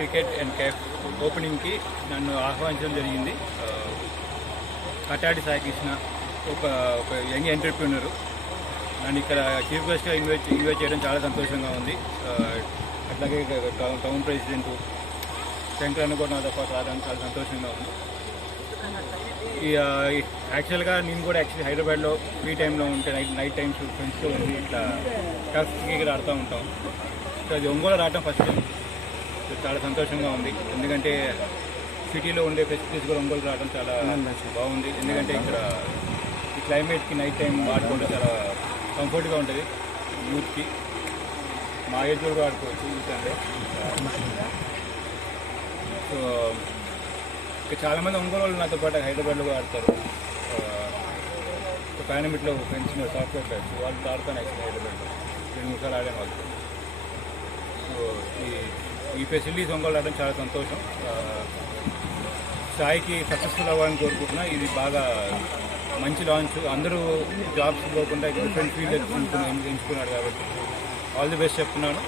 Cricket and cafe ఓపెనింగ్కి నన్ను ఆహ్వానించడం జరిగింది. కటాడి సాయి కృష్ణ ఒక యంగ్ ఎంటర్ప్రీనర్ నన్ను ఇక్కడ చీఫ్ గెస్ట్గా ఇన్వైట్ చేయడం చాలా సంతోషంగా ఉంది. అట్లాగే టౌన్ ప్రెసిడెంట్ శంకరన్న కూడా నాతో పాటు రావడానికి చాలా సంతోషంగా ఉంది. యాక్చువల్గా నేను కూడా హైదరాబాద్లో ఫ్రీ టైంలో ఉంటే నైట్ టైమ్స్ ఫ్రెండ్స్తో ఉంది ఇట్లా టఫ్ క్రికెట్ ఆడుతూ ఉంటాం. సో అది ఒంగోలు రావడం ఫస్ట్ టైం చాలా సంతోషంగా ఉంది. ఎందుకంటే సిటీలో ఉండే ఫెసిలిటీస్ కూడా ఒంగోలు రావడం చాలా బాగుంది. ఎందుకంటే ఇక్కడ ఈ క్లైమేట్కి నైట్ టైం ఆడుకోవడం చాలా కంఫర్ట్గా ఉంటుంది. యూత్కి మా ఏజ్ కూడా ఆడుకోవచ్చు యూత్ అంటే. సో ఇక చాలామంది ఒంగోలు వాళ్ళు నాతో పాటు హైదరాబాద్లో కూడా ఆడతారు. పానమిట్లో ఫ్రెండ్స్ సాఫ్ట్వేర్ ఫ్రెండ్స్ వాళ్ళు ఆడతాను యాక్చువల్లీ హైదరాబాద్లో 2 నిమిషాలు ఆడాను వాళ్ళతో. సో ఈ ఫెసిలిటీస్ ఒంగోలు ఆడడం చాలా సంతోషం. సాయికి సక్సెస్ఫుల్ అవ్వాలని కోరుకుంటున్నా. ఇది బాగా మంచి లాంచ్. అందరూ జాబ్స్ పోకుండా డిఫరెంట్ ఫీల్డ్ ఎంచుకున్నాడు కాబట్టి ఆల్ ది బెస్ట్ చెప్తున్నాను.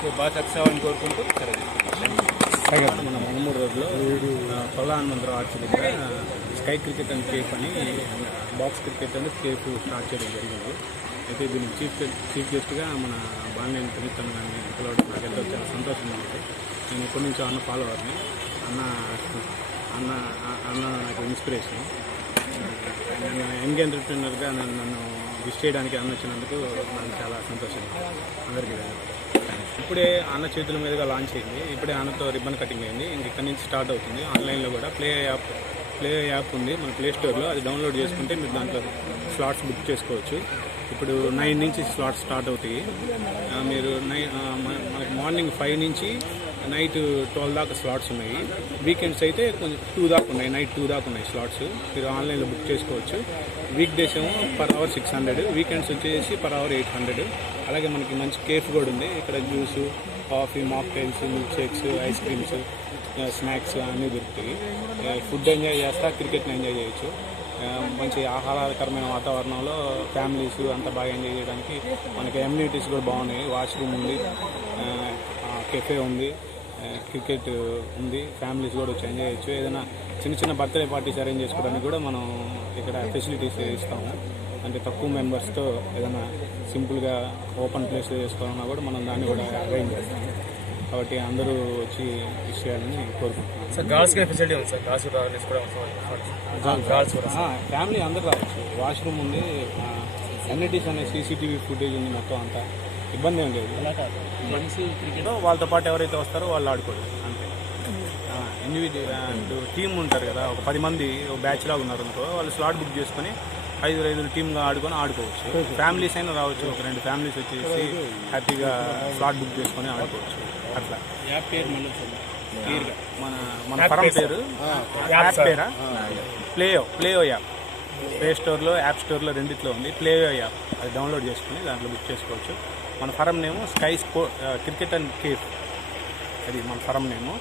సో బాగా సక్సెస్ అవ్వాలని కోరుకుంటూ మన మంగమూడు రోడ్లో ప్రధానమంత్రి ఆర్చ్ దగ్గర స్కై క్రికెట్ అండ్ కేఫ్ అని box cricket and cafe start చేయడం జరిగింది. అయితే దీనికి చీఫ్ గెస్ట్గా మన బాలినేని పునీత్ గారిని పిలవడం నాకు ఎంతో చాలా సంతోషంగా ఉంది. నేను ఎప్పటి నుంచో అన్న ఫాలోవర్ని. అన్న నాకు ఇన్స్పిరేషన్. నేను యంగ్ ఎంటర్ప్రీనర్గా నన్ను విష్ చేయడానికి అన్న వచ్చినందుకు నాకు చాలా సంతోషంగా. అందరికీ ఇప్పుడే అన్న చేతుల మీదుగా లాంచ్ అయింది. ఇప్పుడే అన్నతో రిబ్బన్ కటింగ్ అయింది. ఇంక ఇక్కడ నుంచి స్టార్ట్ అవుతుంది. ఆన్లైన్లో కూడా ప్లే యాప్ ఉంది మన ప్లే స్టోర్లో. అది డౌన్లోడ్ చేసుకుంటే మీరు దాంట్లో స్లాట్స్ బుక్ చేసుకోవచ్చు. ఇప్పుడు 9 నుంచి స్లాట్స్ స్టార్ట్ అవుతాయి. మీరు మనకి మార్నింగ్ 5 నుంచి నైట్ 12 దాకా స్లాట్స్ ఉన్నాయి. వీకెండ్స్ అయితే కొంచెం 2 దాకా ఉన్నాయి. నైట్ 2 దాకా ఉన్నాయి స్లాట్స్. మీరు ఆన్లైన్లో బుక్ చేసుకోవచ్చు. వీక్ డేస్ ఏమో పర్ అవర్ 600, వీకెండ్స్ వచ్చేసి పర్ అవర్ 800. అలాగే మనకి మంచి కేఫ్ కూడా ఉంది. ఇక్కడ juice, coffee, mocktails, milk shakes, ice creams, snacks అన్నీ దొరుకుతాయి. ఫుడ్ ఎంజాయ్ చేస్తా క్రికెట్ని ఎంజాయ్ చేయొచ్చు. మంచి ఆహ్లాదకరమైన వాతావరణంలో ఫ్యామిలీస్ అంతా బాగా ఎంజాయ్ చేయడానికి మనకి ఎమ్యూనిటీస్ కూడా బాగున్నాయి. వాష్రూమ్ ఉంది, కెఫే ఉంది, క్రికెట్ ఉంది. ఫ్యామిలీస్ కూడా వచ్చి ఎంజాయ్ చేయొచ్చు. ఏదైనా చిన్న బర్త్డే పార్టీస్ అరేంజ్ చేసుకోవడానికి కూడా మనం ఇక్కడ ఫెసిలిటీస్ ఇస్తాము. అంటే తక్కువ మెంబర్స్తో ఏదైనా సింపుల్గా ఓపెన్ ప్లేస్ చేసుకోవాలన్నా కూడా మనం దాన్ని కూడా అరేంజ్ చేస్తాము. కాబట్టి అందరూ వచ్చి చేయాలని కోరుకుంటున్నాం. సార్ గర్ల్స్ ఫెసిలిటీ ఉంది సార్. గర్ల్స్ కూడా ఫ్యామిలీ అందరూ రావచ్చు. వాష్రూమ్ ఉంది, ఎన్ఐటీస్ అనే CCTV ఫుటేజ్ ఉంది. మొత్తం అంతా ఇబ్బంది ఏం లేదు. మంచి క్రికెట్ వాళ్ళతో పాటు ఎవరైతే వస్తారో వాళ్ళు ఆడుకోవచ్చు అంతే. ఇండివిజువల్ టీమ్ ఉంటారు కదా, ఒక 10 మంది ఒక బ్యాచ్ లాగా ఉన్నారు అనుకో, వాళ్ళు స్లాట్ బుక్ చేసుకొని 5 టీమ్గా ఆడుకోవచ్చు. ఫ్యామిలీస్ అయినా రావచ్చు. ఒక 2 ఫ్యామిలీస్ వచ్చేసి హ్యాపీగా స్లాట్ బుక్ చేసుకొని ఆడుకోవచ్చు. అట్లా యాప్ పేరు మన ఫరం పేరు యాప్ పేరా ప్లేయో యాప్. ప్లే స్టోర్లో, యాప్ స్టోర్లో రెండిట్లో ఉంది. ప్లేయో యాప్, అది డౌన్లోడ్ చేసుకుని దాంట్లో బుక్ చేసుకోవచ్చు. మన ఫరం నేము స్కై క్రికెట్ అండ్ కేఫ్, అది మన ఫరం నేము.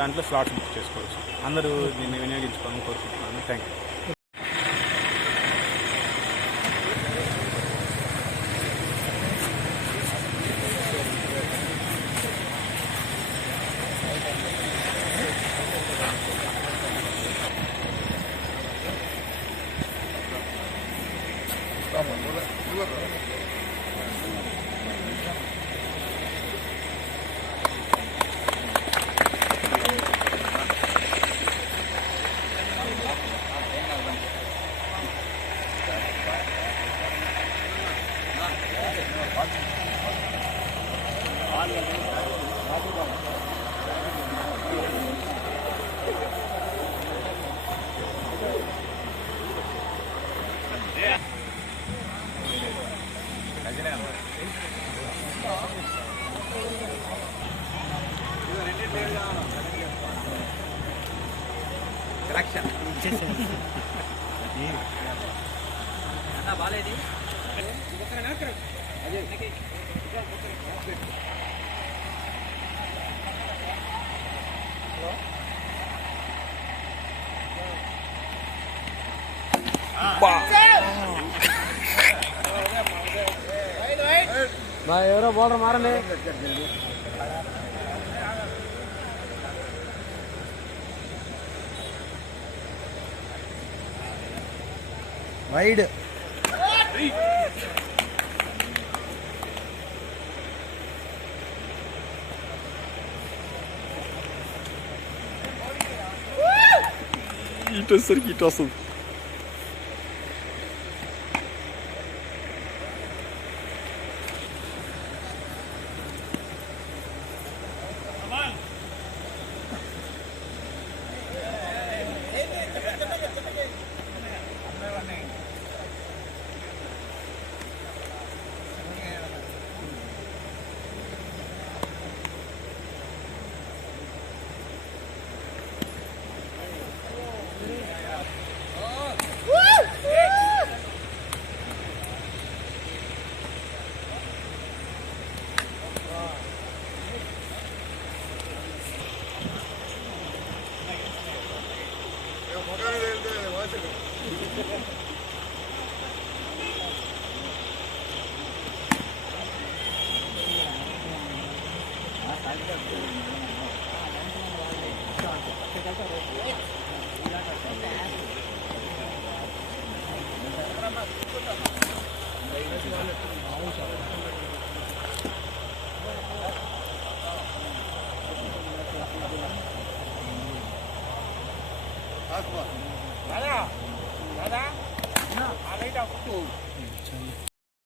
దాంట్లో స్లాట్స్ బుక్ చేసుకోవచ్చు. అందరూ దీన్ని వినియోగించుకోవాలని కోరుకుంటున్నాను. Thank you. బాలేది ఎవరో బోర్డర్ మారండి. వైడ్ ఇటు వచ్చేసరికి ఇటు వస్తుంది.